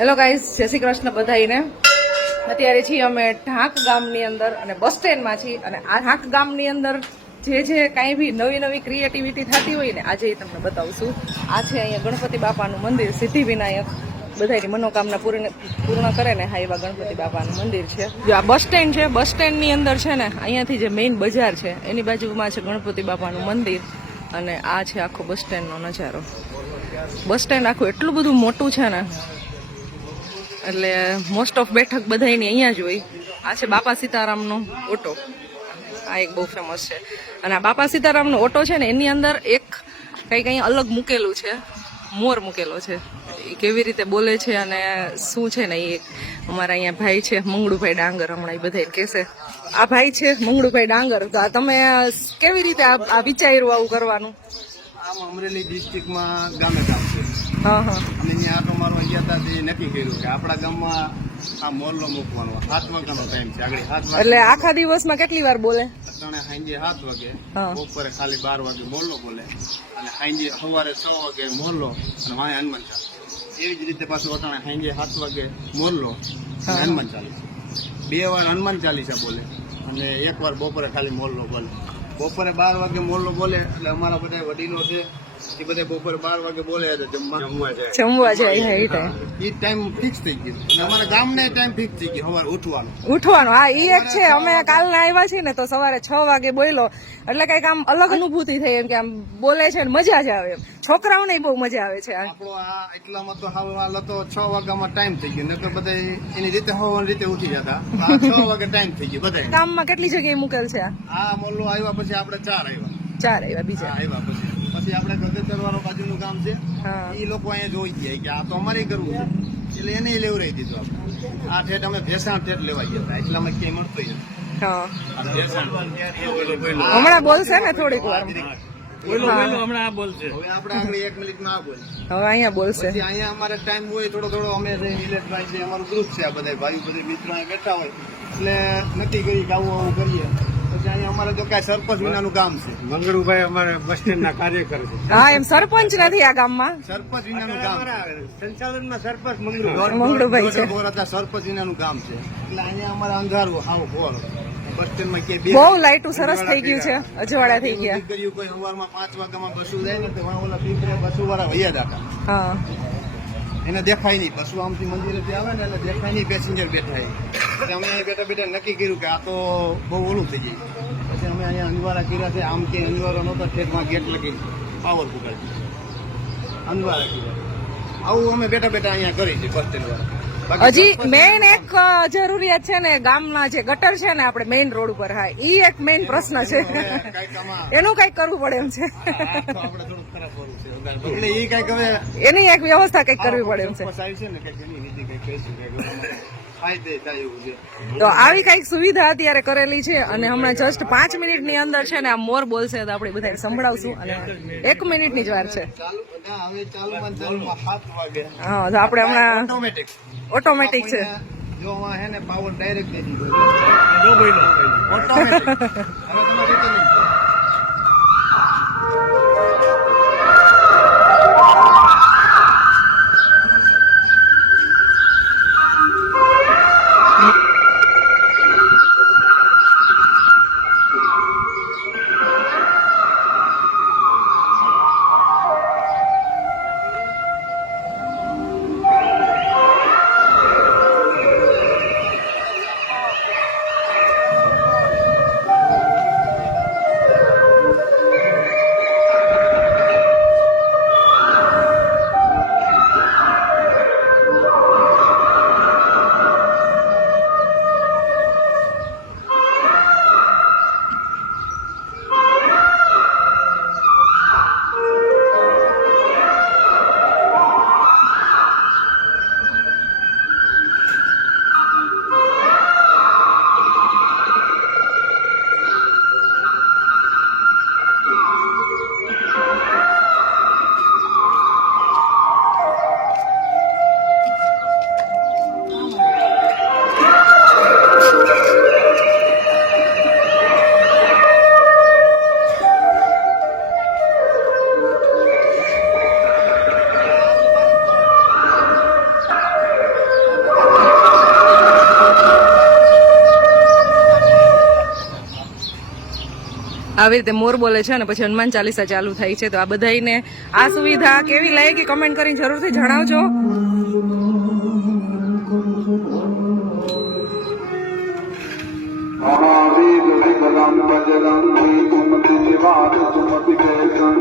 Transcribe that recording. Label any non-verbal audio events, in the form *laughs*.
Hello guys જય શ્રી કૃષ્ણ બધાઈને અત્યારે છીએ અમે ઢાંક ગામની અંદર અને બસ સ્ટેન્ડમાં છીએ અને આ ઢાંક ગામની અંદર જે જે કાંઈ બી નવી નવી ક્રિએટિવિટી થતી હોય ને, આજે એ તમને બતાવશું. આ છે અહીંયા ગણપતિ બાપાનું મંદિર, સિદ્ધિ વિનાયક. બધાની મનોકામના પૂર્ણ પૂર્ણ કરે ને, હા, એવા ગણપતિ બાપાનું મંદિર છે. જો આ બસ સ્ટેન્ડ છે, બસ સ્ટેન્ડની અંદર છે ને, અહીંયાથી જે મેઇન બજાર છે, એની બાજુમાં છે ગણપતિ બાપાનું મંદિર અને આ છે આખો બસ સ્ટેન્ડનો નજારો. બસ સ્ટેન્ડ આખું એટલું બધું મોટું છે ને એટલે મોસ્ટ ઓફ બેઠક બધાની અહીંયા જ હોય. આ છે બાપા સીતારામનો ઓટો. આ એક બહુ ફેમસ છે. અને આ બાપા સીતારામનો ઓટો છે ને, એની અંદર એક કંઈક અહીંયા અલગ મૂકેલું છે. મોર મૂકેલો છે. એ કેવી રીતે બોલે છે અને શું છે ને એ અમારા અહીંયા ભાઈ છે, મંગળુભાઈ ડાંગર, હમણાં એ બધા કહેશે. આ ભાઈ છે, મંગળુભાઈ ડાંગર. તો આ તમે કેવી રીતે આ વિચાર્યું આવું કરવાનું? આમ અમરેલી ડિસ્ટ્રિક્ટમાં ગામે ગામ. અને અહીંયા આટો મારવા ગયા હતા તે નક્કી કર્યું કે આપણા ગામમાં આ મોરલો મૂકવાનો. સાત વાગ્યાનો ટાઈમ છે. આગળ સાત એટલે આખા દિવસમાં કેટલી વાર બોલે? અટાણે સાંજે સાત વાગે. બપોરે ખાલી બાર વાગે મોરલો બોલે. અને સાંજે સવારે છ વાગે મોરલો અને વાંહે હનુમાન ચાલે એવી જ રીતે પાછું અટાણે સાંજે સાત વાગે મોરલો હનુમાન ચાલીસ. બે વાર હનુમાન ચાલીસા બોલે. અને એક વાર બપોરે ખાલી મોરલો બોલે. બપોરે બાર વાગે મોરલો બોલે. એટલે અમારા બધા વડીલો છે એ બધા બપોરે બાર વાગે બોલે જમવા. જમવા જાય. જમવા જાય હા, એ ટાઈમ ફિક્સ થઈ ગયો. અમારા ગામને ટાઈમ ફિક્સ થઈ ગયો સવારે ઉઠવાનો. ઉઠવાનું હા ઈ એક છે. અમે કાલના આવ્યા છીએ ને તો સવારે છ વાગે બોલ્યો. એટલે કંઈક આમ અલગ અનુભૂતિ થઈ એમ કે આમ બોલે છે ને મજા જ આવે એમ. છોકરાઓને બહુ મજા આવે છે આ. આપણો આ એટલામાં તો હાલ છ વાગ્યામાં ટાઈમ થઈ ગયો. નકર બધા એની રીતે હવાની રીતે ઉઠી જતા. આ છ *laughs* વાગે ટાઈમ થઈ ગયો બધા કામમાં કેટલી જગ્યાએ મૂકેલ છે આ? આ મોલ્લો આવ્યા પછી આપણે ચાર આવ્યા. ચાર આવ્યા બીજા. આવ્યા પછી. પછી આપણે ગગેતર વાળો બાજુનું ગામ છે. એ લોકો અહીંયા જોઈ ગયા કે આ તો અમારે કરવું છે. એટલે એને લેવરાઈ દીધું આપણે. આ ઠેઠ અમે ભેસાણ ઠેઠ લેવા ગયા હતા. અમે ક્યાંય મળતો હમણાં બોલશે ને થોડીક વાર. આપણે એક મિનિટમાં આ અહીંયા બોલશે અહીંયા અમારે ટાઈમ હોય થોડો થોડો અમે છે અમારું ગ્રુપ છે આ ભાઈ બધા મિત્રો અહીંયા હોય. એટલે નક્કી કરી કે આવું આવું કરીએ. અમારે જો કાંઈ સરપંચ વિનાનું ગામ છે. મંગળુભાઈ અમારે બસ સ્ટેન્ડ ના કાર્યકર છે. હા એમ સરપંચ નથી આ ગામમાં? સરપંચ વિનાનું ગામ. સંચાલનમાં સરપંચ મંગળુભાઈ. મંગળુભાઈ છે. હતા સરપંચ વિનાનું ગામ છે. એટલે અહીંયા અમારે અંધારું હાવ હોર બસ સ્ટેન્ડમાં ક્યાંય બે બહુ લાઈટું સરસ થઈ ગયું છે અજવાળા થઈ ગયા. દીકરીઓ કોઈ સવારમાં પાંચ વાગ્યામાં બસો જાય ને તો ઓલા પીપળે બસો વાળા વૈયા જતા. હા. એને દેખાય નહીં. બસો આમથી મંદિરેથી આવે ને એટલે દેખાય નહીં પેસેન્જર બેઠા એટલે અમે બેઠા બેઠા નક્કી કર્યું કે આ તો બહુ ઓલું થઈ જાય. અમે અહીંયા અંજવારા કર્યા છે. આમ કે અંજવારો નહોતો, ઠેઠમાં ગેટ લગી પાવર પુગાડી અંજવારા કર્યા. આવું અમે બેઠા બેઠા અહીંયા કરી છે બસ સ્ટેન્ડ વાળા હજી મેઇન એક જરૂરિયાત છે ને ગામના જે ગટર છે ને આપણે મેઇન રોડ ઉપર હા ઈ એક મેઇન પ્રશ્ન છે. એનું કંઈક કરવું પડે એમ છે. એની એક વ્યવસ્થા કંઈક કરવી પડે એમ છે. ને તે આવી કંઈક સુવિધા અત્યારે કરેલી છે અને હમણાં જસ્ટ પાંચ મિનિટની અંદર છે ને આ મોર બોલશે તો આપણે બધા સંભળાવશું અને એક મિનિટની જ વાર છે. ના ને હા તો આપણે હમણાં ઓટોમેટિક છે. જો આમાં હે ને પાવર ડાયરેક્ટ દે. દીધો જો બોલો ઓટોમેટિક *laughs* આવી રીતે મોર બોલે છે અને પછી હનુમાન ચાલીસા ચાલુ થાય છે. તો આ બધાને આ સુવિધા કેવી લાગે કમેન્ટ કરીને જરૂરથી જણાવજો. ભજન